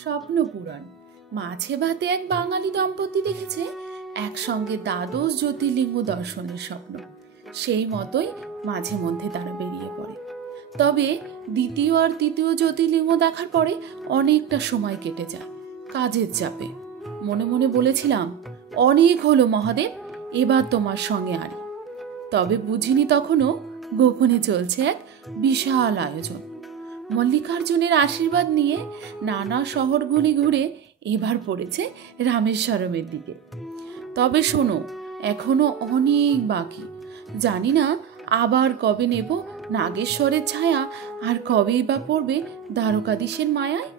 স্বপ্নপুরাণ। মাছে ভাতে এক বাঙালি দম্পতি দেখেছে একসঙ্গে দ্বাদশ জ্যোতির্লিঙ্গ দর্শনের স্বপ্ন। সেই মতোই মাঝে মধ্যে তারা বেরিয়ে পড়ে। তবে দ্বিতীয় আর তৃতীয় জ্যোতির্লিঙ্গ দেখার পরে অনেকটা সময় কেটে যায় কাজের চাপে। মনে মনে বলেছিলাম, অনেক হলো মহাদেব, এবার তোমার সঙ্গে আরি। তবে বুঝিনি তখনও গোপনে চলছে এক বিশাল আয়োজন। মল্লিকার্জুনের আশীর্বাদ নিয়ে নানা শহরগুলি ঘুরে এবার পড়েছে রামেশ্বরমের দিকে। তবে শোনো, এখনো অনেক বাকি। জানি না আবার কবে নেব নাগেশ্বরের ছায়া, আর কবেই বা পড়বে দ্বারকাধীশের মায়ায়।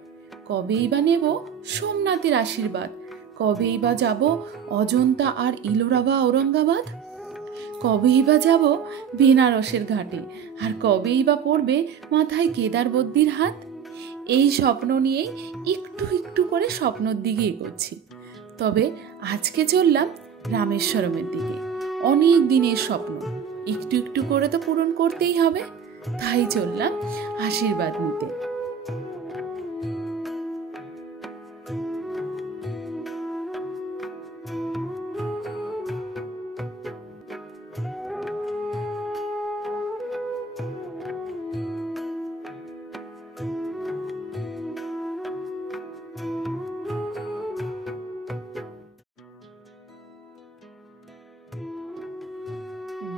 কবেই বা নেব সোমনাথের আশীর্বাদ, কবেই বা যাব অজন্তা আর ইলোরা বা ঔরঙ্গাবাদ, কবেই বা যাব বেনারসের ঘাটে, আর কবেই বা পড়বে মাথায় কেদারবদ্দির হাত। এই স্বপ্ন নিয়েই একটু একটু করে স্বপ্নর দিকে এগোচ্ছি। তবে আজকে চললাম রামেশ্বরমের দিকে। অনেক দিনের স্বপ্ন, একটু একটু করে তো পূরণ করতেই হবে। তাই চললাম আশীর্বাদ নিতে।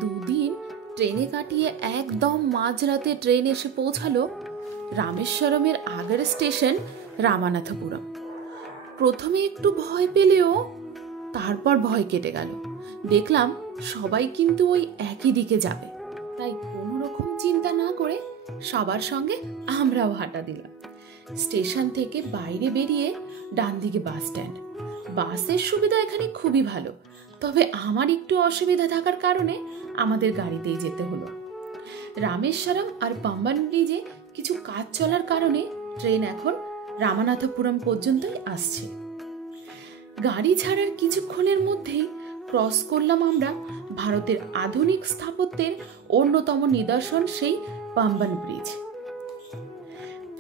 দুদিন ট্রেনে কাটিয়ে একদম মাঝরাতে ট্রেন এসে পৌঁছালো রামেশ্বরমের আগের স্টেশন রামানাথপুরম। প্রথমে একটু ভয় পেলেও তারপর ভয় কেটে গেল। দেখলাম সবাই কিন্তু ওই একই দিকে যাবে, তাই কোনো রকম চিন্তা না করে সবার সঙ্গে আমরাও হাঁটা দিলাম। স্টেশন থেকে বাইরে বেরিয়ে ডান দিকে বাস স্ট্যান্ড। বাসের সুবিধা এখানে খুবই ভালো, তবে আমার একটু অসুবিধা থাকার কারণে আমাদের গাড়িতেই যেতে হলো। রামেশ্বরম আর পাম্বান ব্রিজে কিছু কাজ চলার কারণে ট্রেন এখন রামানাথপুরম পর্যন্তই আসছে। গাড়ি ছাড়ার কিছুক্ষণের মধ্যেই ক্রস করলাম আমরা ভারতের আধুনিক স্থাপত্যের অন্যতম নিদর্শন সেই পাম্বান ব্রিজ।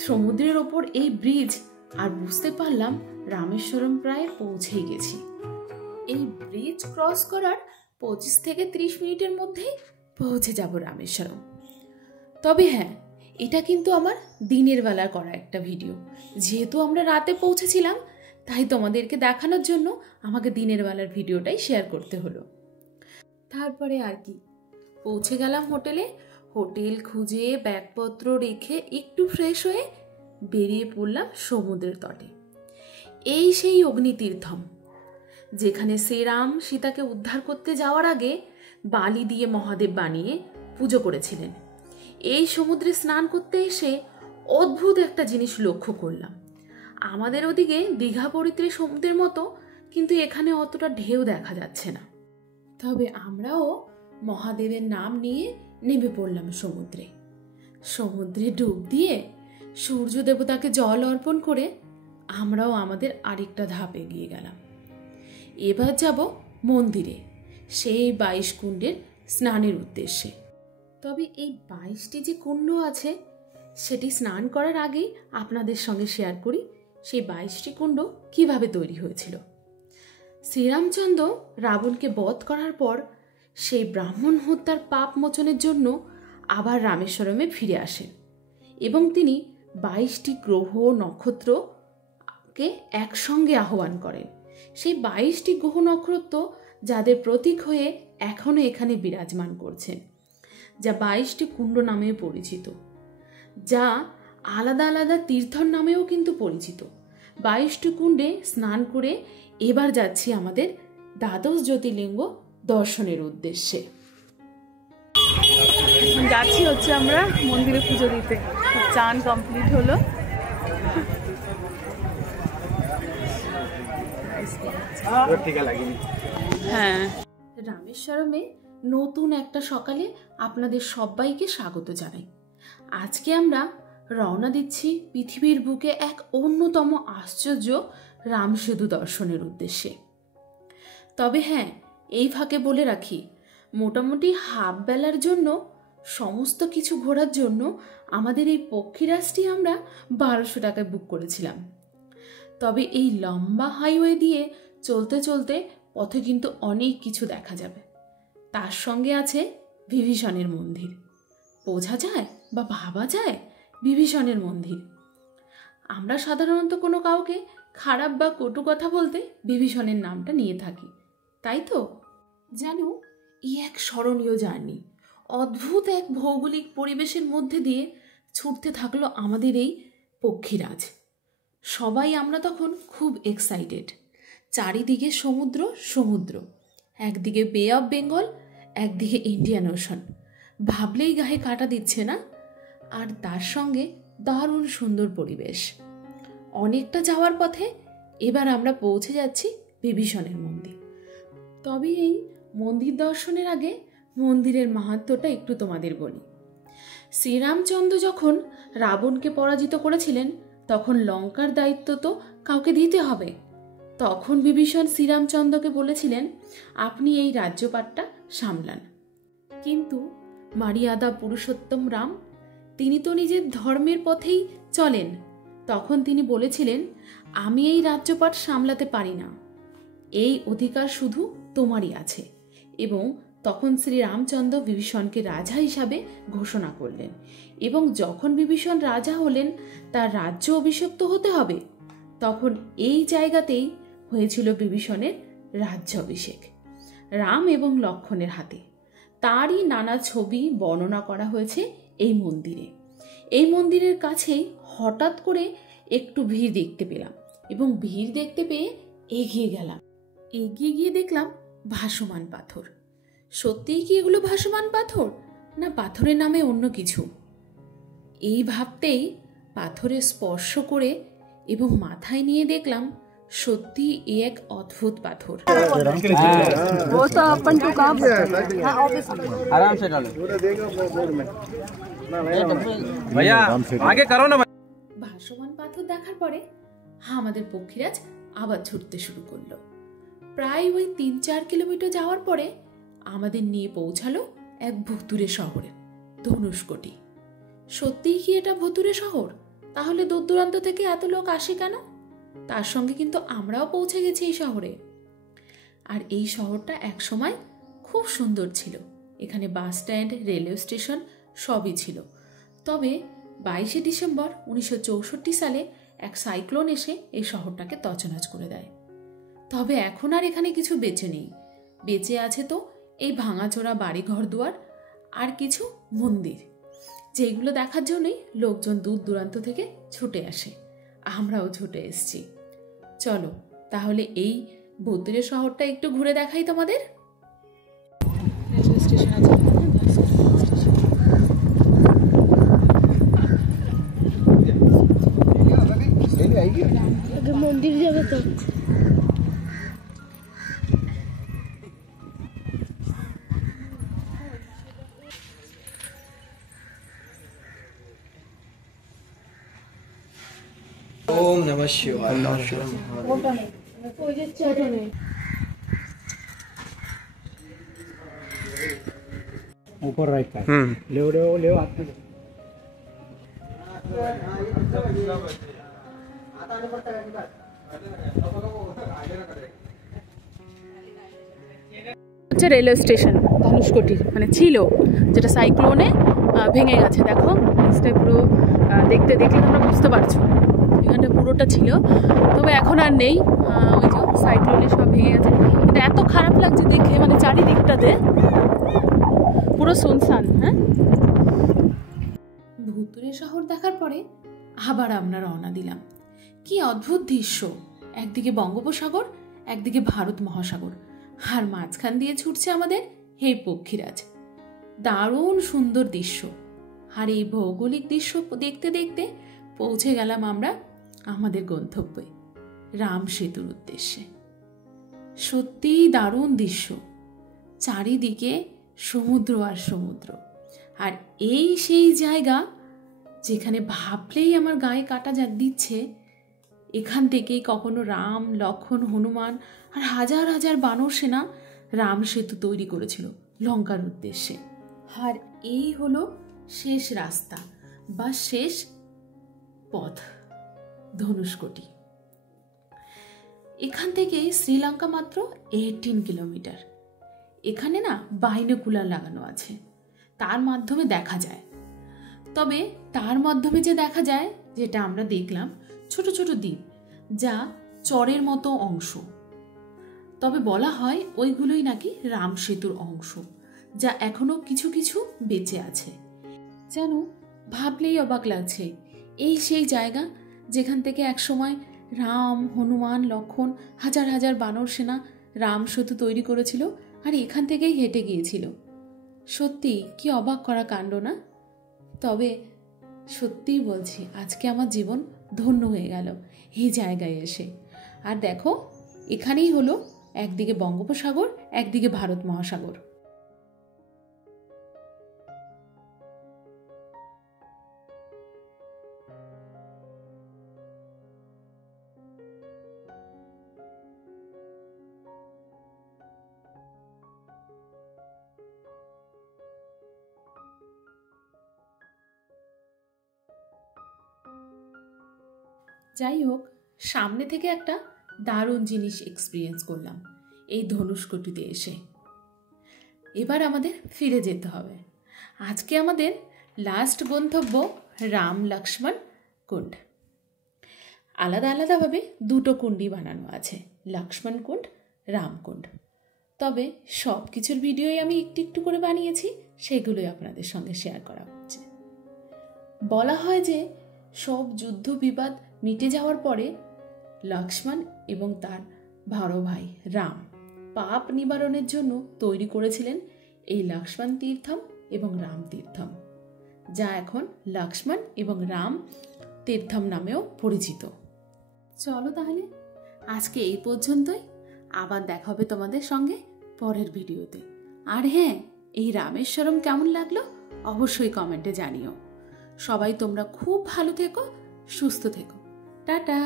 সমুদ্রের ওপর এই ব্রিজ, আর বুঝতে পারলাম রামেশ্বরম প্রায় পৌঁছেই গেছি। এই ব্রিজ ক্রস করার 25 থেকে 30 মিনিটের মধ্যেই পৌঁছে যাব রামেশ্বরম। তবে হ্যাঁ, এটা কিন্তু আমার দিনের বেলা করা একটা ভিডিও। যেহেতু আমরা রাতে পৌঁছেছিলাম, তাই তোমাদেরকে দেখানোর জন্য আমাকে দিনের বেলার ভিডিওটাই শেয়ার করতে হলো। তারপরে আর কি, পৌঁছে গেলাম হোটেলে। হোটেল খুঁজে ব্যাগপত্র রেখে একটু ফ্রেশ হয়ে বেরিয়ে পড়লাম সমুদ্রের তটে। এই সেই অগ্নিতীর্থম, যেখানে শ্রীরাম সীতাকে উদ্ধার করতে যাওয়ার আগে বালি দিয়ে মহাদেব বানিয়ে পুজো করেছিলেন। এই সমুদ্রে স্নান করতে এসে অদ্ভুত একটা জিনিস লক্ষ্য করলাম। আমাদের ওদিকে দীঘা পরিত্রী সমুদ্রের মতো, কিন্তু এখানে অতটা ঢেউ দেখা যাচ্ছে না। তবে আমরাও মহাদেবের নাম নিয়ে নেমে পড়লাম সমুদ্রে। সমুদ্রে ডুব দিয়ে সূর্য দেবতাকে জল অর্পণ করে আমরাও আমাদের আরেকটা ধাপ এগিয়ে গেলাম। এবার যাব মন্দিরে, সেই 22 কুণ্ডের স্নানের উদ্দেশ্যে। তবে এই 22টি যে কুণ্ড আছে, সেটি স্নান করার আগেই আপনাদের সঙ্গে শেয়ার করি সেই 22টি কুণ্ড কিভাবে তৈরি হয়েছিল। শ্রীরামচন্দ্র রাবণকে বধ করার পর সেই ব্রাহ্মণ হত্যার পাপ মোচনের জন্য আবার রামেশ্বরমে ফিরে আসেন এবং তিনি 22টি গ্রহ নক্ষত্রকে একসঙ্গে আহ্বান করেন। সেই 22টি গ্রহ নক্ষত্র যাদের প্রতীক হয়ে এখনো এখানে বিরাজমান করছেন, যা 22টি কুণ্ড নামেও পরিচিত, যা আলাদা আলাদা তীর্থর নামেও কিন্তু পরিচিত। 22টি কুণ্ডে স্নান করে এবার যাচ্ছি আমাদের দ্বাদশ জ্যোতির্লিঙ্গ দর্শনের উদ্দেশ্যে। যাচ্ছি হচ্ছে আমরা মন্দিরে পুজো দিতে। চান কমপ্লিট হলো। হ্যাঁ, রামেশ্বরমে নতুন একটা সকালে আপনাদের সবাইকে স্বাগত জানাই। আজকে আমরা রওনা দিচ্ছি পৃথিবীর বুকে এক অন্যতম আশ্চর্য রামসেতু দর্শনের উদ্দেশ্যে। তবে হ্যাঁ, এই ফাঁকে বলে রাখি, মোটামুটি হাফ বেলার জন্য সমস্ত কিছু ঘোরার জন্য আমাদের এই পক্ষীরাজটি আমরা 1200 টাকায় বুক করেছিলাম। তবে এই লম্বা হাইওয়ে দিয়ে চলতে চলতে পথে কিন্তু অনেক কিছু দেখা যাবে। তার সঙ্গে আছে বিভীষণের মন্দির। বোঝা যায় বা ভাবা যায় বিভীষণের মন্দির। আমরা সাধারণত কোনো কাউকে খারাপ বা কটু কথা বলতে বিভীষণের নামটা নিয়ে থাকি, তাই তো? যেন এই এক স্মরণীয় জার্নি, অদ্ভুত এক ভৌগোলিক পরিবেশের মধ্যে দিয়ে ছুটতে থাকলো আমাদের এই পক্ষীরাজ। সবাই আমরা তখন খুব এক্সাইটেড। চারিদিকে সমুদ্র সমুদ্র, একদিকে বে অফ বেঙ্গল, একদিকে ইন্ডিয়ান ওশান। ভাবলেই গায়ে কাঁটা দিচ্ছে না? আর তার সঙ্গে দারুণ সুন্দর পরিবেশ। অনেকটা যাওয়ার পথে এবার আমরা পৌঁছে যাচ্ছি বিভীষণের মন্দির। তবে এই মন্দির দর্শনের আগে মন্দিরের মাহাত্ম্যটা একটু তোমাদের বলি। শ্রীরামচন্দ্র যখন রাবণকে পরাজিত করেছিলেন তখন লঙ্কার দায়িত্ব তো কাউকে দিতে হবে। তখন বিভীষণ শ্রীরামচন্দ্রকে বলেছিলেন, আপনি এই রাজ্যপাটটা সামলান। কিন্তু মারিয়াদা পুরুষোত্তম রাম, তিনি তো নিজের ধর্মের পথেই চলেন। তখন তিনি বলেছিলেন, আমি এই রাজ্যপাট সামলাতে পারি না, এই অধিকার শুধু তোমারই আছে। এবং তখন শ্রীরামচন্দ্র বিভীষণকে রাজা হিসাবে ঘোষণা করলেন। এবং যখন বিভীষণ রাজা হলেন, তার রাজ্য অভিষিক্ত হতে হবে। তখন এই জায়গাতেই হয়েছিল বিভীষণের রাজ্যাভিষেক, রাম এবং লক্ষ্মণের হাতে। তারই নানা ছবি বর্ণনা করা হয়েছে এই মন্দিরে। এই মন্দিরের কাছেই হঠাৎ করে একটু ভিড় দেখতে পেলাম এবং ভিড় দেখতে পেয়ে এগিয়ে গেলাম। এগিয়ে গিয়ে দেখলাম ভাসমান পাথর। সত্যিই কি এগুলো ভাসমান পাথর, না পাথরের নামে অন্য কিছু? এই ভাবতেই পাথরে স্পর্শ করে এবং মাথায় নিয়ে দেখলাম সত্যি এক অদ্ভুত পাথর। ভাসমান পাথর দেখার পরে আমাদের পক্ষীরাজ আবার ছুটতে শুরু করলো। প্রায় ওই 3-4 কিলোমিটার যাওয়ার পরে আমাদের নিয়ে পৌঁছালো এক ভুতুরে শহরে, ধনুষ্কোটি। সত্যিই কি এটা ভুতুরে শহর? তাহলে দূর দূরান্ত থেকে এত লোক আসে কেন? তার সঙ্গে কিন্তু আমরাও পৌঁছে গেছি এই শহরে। আর এই শহরটা একসময় খুব সুন্দর ছিল। এখানে বাস স্ট্যান্ড, রেলওয়ে স্টেশন সবই ছিল। তবে 22শে ডিসেম্বর 1964 সালে এক সাইক্লোন এসে এই শহরটাকে তছনছ করে দেয়। তবে এখন আর এখানে কিছু বেঁচে নেই। বেঁচে আছে তো এই ভাঙাচোরা বাড়ি ঘর দুয়ার আর কিছু মন্দির, যেগুলো দেখার জন্যই লোকজন দূর দূরান্ত থেকে ছুটে আসে। আমরাও ছুটে এসেছি। চলো তাহলে এই ভুতুরে শহরটা একটু ঘুরে দেখাই তোমাদের। রেলওয়ে স্টেশন আছে, মন্দির যাবে তো। ओम नमः शिवाय। ऊपर राइट का ले हाथ में। হচ্ছে রেলওয়ে স্টেশন ধনুষ্কোটি, মানে ছিল, যেটা সাইক্লোনে ভেঙে গেছে। দেখো নিচটা পুরো দেখলে তোমরা বুঝতে পারছো, এখানটা পুরোটা ছিল, তবে এখন আর নেই। ওই যে সাইক্লোনে সব ভেঙে গেছে। কিন্তু এত খারাপ লাগছে দেখে, মানে চারিদিকটাতে পুরো শুনশান। হ্যাঁ, ভুতুরে শহর দেখার পরে আবার আমরা রওনা দিলাম। কি অদ্ভুত দৃশ্য! একদিকে বঙ্গোপসাগর, একদিকে ভারত মহাসাগর, আর মাঝখান দিয়ে ছুটছে আমাদের এই পক্ষীরাজ। দারুণ সুন্দর দৃশ্য। আর এই ভৌগোলিক দৃশ্য দেখতে দেখতে পৌঁছে গেলাম আমরা আমাদের গন্তব্যে, রাম সেতুর উদ্দেশ্যে। সত্যিই দারুণ দৃশ্য, চারিদিকে সমুদ্র আর সমুদ্র। আর এই সেই জায়গা যেখানে ভাবলেই আমার গায়ে কাটা দিচ্ছে। এখান থেকেই কখনো রাম, লক্ষ্মণ, হনুমান আর হাজার হাজার বানর সেনা রাম সেতু তৈরি করেছিল লঙ্কার উদ্দেশ্যে। আর এই হলো শেষ রাস্তা বা শেষ পথ, ধনুষ্কোটি। এখান থেকে শ্রীলঙ্কা মাত্র 18 কিলোমিটার। এখানে না বাইনোকুলার লাগানো আছে, তার মাধ্যমে দেখা যায়। তবে তার মাধ্যমে যে দেখা যায়, যেটা আমরা দেখলাম, ছোট ছোট দ্বীপ যা চরের মতো অংশ। তবে বলা হয় ওইগুলোই নাকি রাম সেতুর অংশ, যা এখনো কিছু কিছু বেঁচে আছে। যেন ভাবলেই অবাক লাগছে, এই সেই জায়গা যেখান থেকে একসময় রাম, হনুমান, লক্ষণ, হাজার হাজার বানর সেনা রাম সেতু তৈরি করেছিল, আর এখান থেকেই হেঁটে গিয়েছিল। সত্যি কি অবাক করা কাণ্ড না? তবে সত্যিই বলছি, আজকে আমার জীবন ধন্য হয়ে গেল এই জায়গায় এসে। আর দেখো, এখানেই হলো একদিকে বঙ্গোপসাগর, একদিকে ভারত মহাসাগর। যাই হোক, সামনে থেকে একটা দারুণ জিনিস এক্সপিরিয়েন্স করলাম এই ধনুষ্কটিতে এসে। এবার আমাদের ফিরে যেতে হবে। আজকে আমাদের লাস্ট গন্তব্য রাম লক্ষ্মণ কুণ্ড। আলাদা আলাদাভাবে দুটো কুণ্ডই বানানো আছে, লক্ষ্মণ কুণ্ড, রামকুণ্ড। তবে সব কিছুর ভিডিওই আমি একটু একটু করে বানিয়েছি, সেগুলোই আপনাদের সঙ্গে শেয়ার করা হচ্ছে। বলা হয় যে সব যুদ্ধ বিবাদ মিটে যাওয়ার পরে লক্ষ্মণ এবং তার বড় ভাই রাম পাপ নিবারণের জন্য তৈরি করেছিলেন এই লক্ষ্মণ তীর্থম এবং রাম তীর্থম, যা এখন লক্ষ্মণ এবং রাম তীর্থম নামেও পরিচিত। চলো তাহলে আজকে এই পর্যন্তই, আবার দেখা হবে তোমাদের সঙ্গে পরের ভিডিওতে। আর হ্যাঁ, এই রামেশ্বরম কেমন লাগলো অবশ্যই কমেন্টে জানিও। সবাই তোমরা খুব ভালো থেকো, সুস্থ থেকো। টাটা।